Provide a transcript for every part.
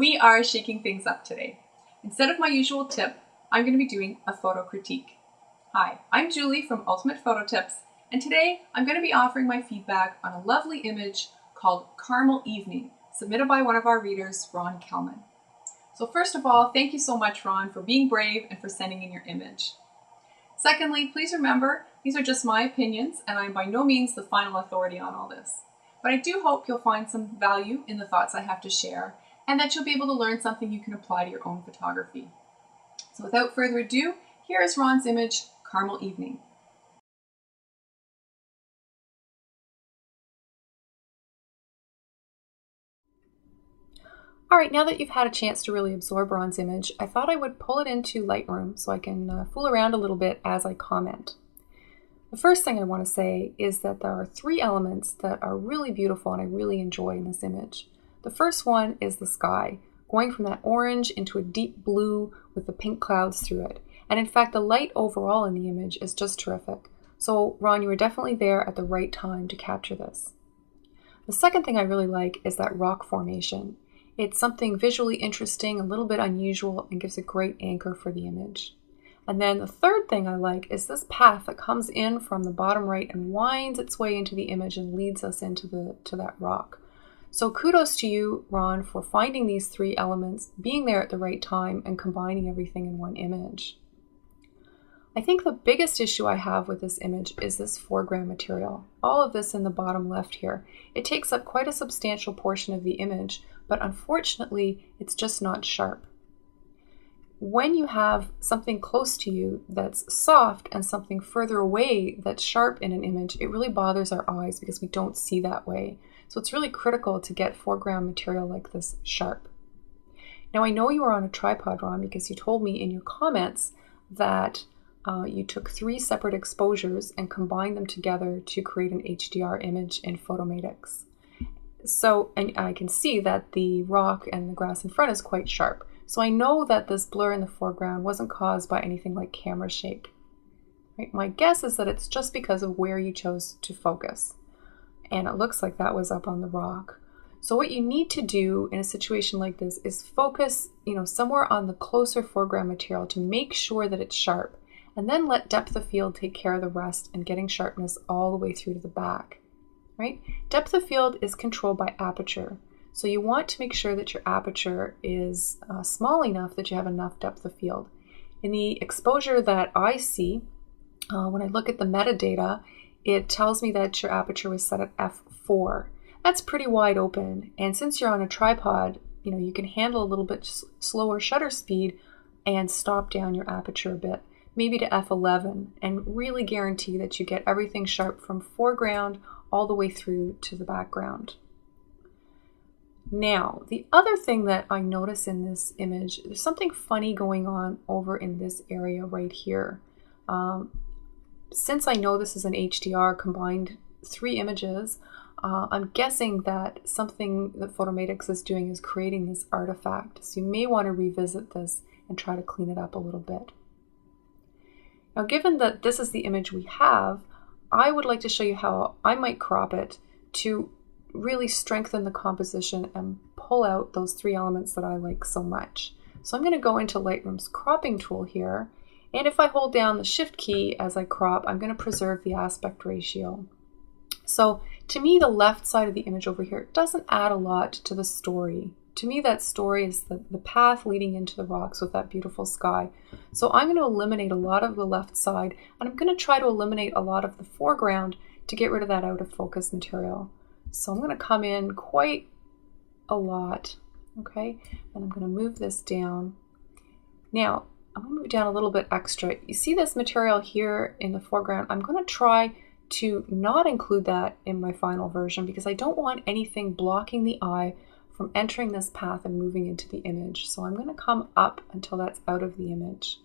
We are shaking things up today. Instead of my usual tip, I'm going to be doing a photo critique. Hi, I'm Julie from Ultimate Photo Tips, and today I'm going to be offering my feedback on a lovely image called Caramel Evening, submitted by one of our readers, Ron Kelman. So first of all, thank you so much, Ron, for being brave and for sending in your image. Secondly, please remember, these are just my opinions, and I am by no means the final authority on all this. But I do hope you'll find some value in the thoughts I have to share, and that you'll be able to learn something you can apply to your own photography. So without further ado, here is Ron's image, Caramel Evening. All right, now that you've had a chance to really absorb Ron's image, I thought I would pull it into Lightroom so I can fool around a little bit as I comment. The first thing I want to say is that there are three elements that are really beautiful and I really enjoy in this image. The first one is the sky, going from that orange into a deep blue with the pink clouds through it. And in fact, the light overall in the image is just terrific. So Ron, you were definitely there at the right time to capture this. The second thing I really like is that rock formation. It's something visually interesting, a little bit unusual, and gives a great anchor for the image. And then the third thing I like is this path that comes in from the bottom right and winds its way into the image and leads us into that rock. So kudos to you, Ron, for finding these three elements, being there at the right time, and combining everything in one image. I think the biggest issue I have with this image is this foreground material. All of this in the bottom left here. It takes up quite a substantial portion of the image, but unfortunately, it's just not sharp. When you have something close to you that's soft and something further away that's sharp in an image, it really bothers our eyes because we don't see that way. So it's really critical to get foreground material like this sharp. Now I know you were on a tripod, Ron, because you told me in your comments that you took 3 separate exposures and combined them together to create an HDR image in Photomatix. So, and I can see that the rock and the grass in front is quite sharp. So I know that this blur in the foreground wasn't caused by anything like camera shake. Right? My guess is that it's just because of where you chose to focus. And it looks like that was up on the rock. So what you need to do in a situation like this is focus, somewhere on the closer foreground material to make sure that it's sharp, and then let depth of field take care of the rest and getting sharpness all the way through to the back. Right? Depth of field is controlled by aperture. So you want to make sure that your aperture is small enough that you have enough depth of field. In the exposure that I see, when I look at the metadata, it tells me that your aperture was set at f4. That's pretty wide open. And since you're on a tripod, you can handle a little bit slower shutter speed and stop down your aperture a bit, maybe to f11, and really guarantee that you get everything sharp from foreground all the way through to the background. Now, the other thing that I notice in this image, there's something funny going on over in this area right here. Since I know this is an HDR combined 3 images, I'm guessing that something that Photomatix is doing is creating this artifact. So you may want to revisit this and try to clean it up a little bit. Now, given that this is the image we have, I would like to show you how I might crop it to really strengthen the composition and pull out those 3 elements that I like so much. So I'm going to go into Lightroom's cropping tool here, and if I hold down the Shift key as I crop, I'm going to preserve the aspect ratio. So to me, the left side of the image over here doesn't add a lot to the story. To me, that story is the path leading into the rocks with that beautiful sky. So I'm going to eliminate a lot of the left side, and I'm going to try to eliminate a lot of the foreground to get rid of that out of focus material. So I'm going to come in quite a lot, okay? And I'm going to move this down. Now, I'm going to move down a little bit extra. You see this material here in the foreground? I'm going to try to not include that in my final version because I don't want anything blocking the eye from entering this path and moving into the image. So I'm going to come up until that's out of the image.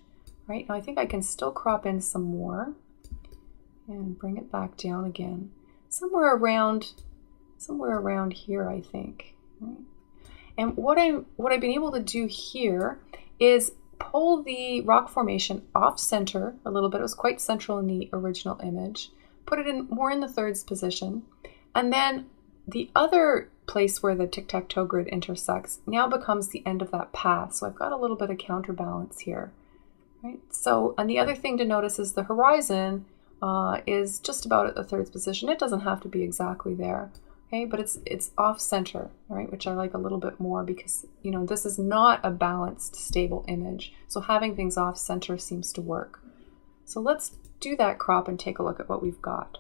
Right? Now I think I can still crop in some more and bring it back down again. Somewhere around here, I think. Right? And what I've been able to do here is pull the rock formation off center a little bit. It was quite central in the original image. Put it in more in the thirds position, and then The other place where the tic-tac-toe grid intersects now becomes the end of that path. So I've got a little bit of counterbalance here. Right? So, and the other thing to notice is the horizon is just about at the third position. It doesn't have to be exactly there, okay? But it's off center, right? Which I like a little bit more because, you know, this is not a balanced, stable image. So having things off center seems to work. So let's do that crop and take a look at what we've got,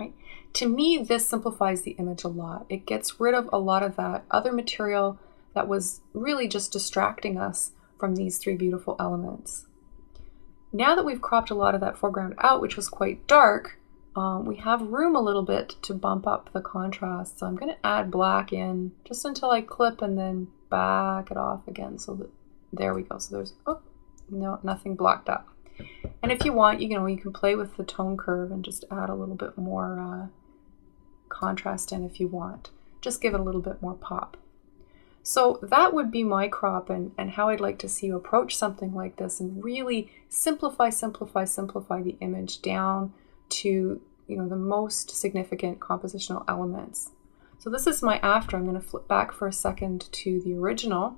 right? To me, this simplifies the image a lot. It gets rid of a lot of that other material that was really just distracting us from these three beautiful elements. Now that we've cropped a lot of that foreground out, which was quite dark, we have room a little bit to bump up the contrast. So I'm going to add black in just until I clip and then back it off again. So that, there we go. So there's, oh, no, nothing blocked up. And if you want, you know, you can play with the tone curve and just add a little bit more contrast in if you want. Just give it a little bit more pop. So that would be my crop and how I'd like to see you approach something like this and really simplify the image down to, you know, the most significant compositional elements. So this is my after. I'm going to flip back for a second to the original.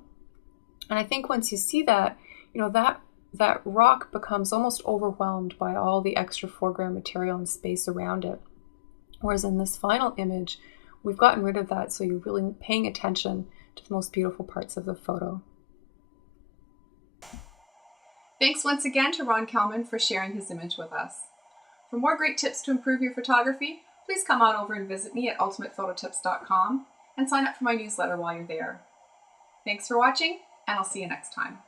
And I think once you see that, you know, that rock becomes almost overwhelmed by all the extra foreground material and space around it. Whereas in this final image, we've gotten rid of that, so you're really paying attention to the most beautiful parts of the photo. Thanks once again to Ron Kelman for sharing his image with us. For more great tips to improve your photography, please come on over and visit me at ultimatephototips.com and sign up for my newsletter while you're there. Thanks for watching, and I'll see you next time.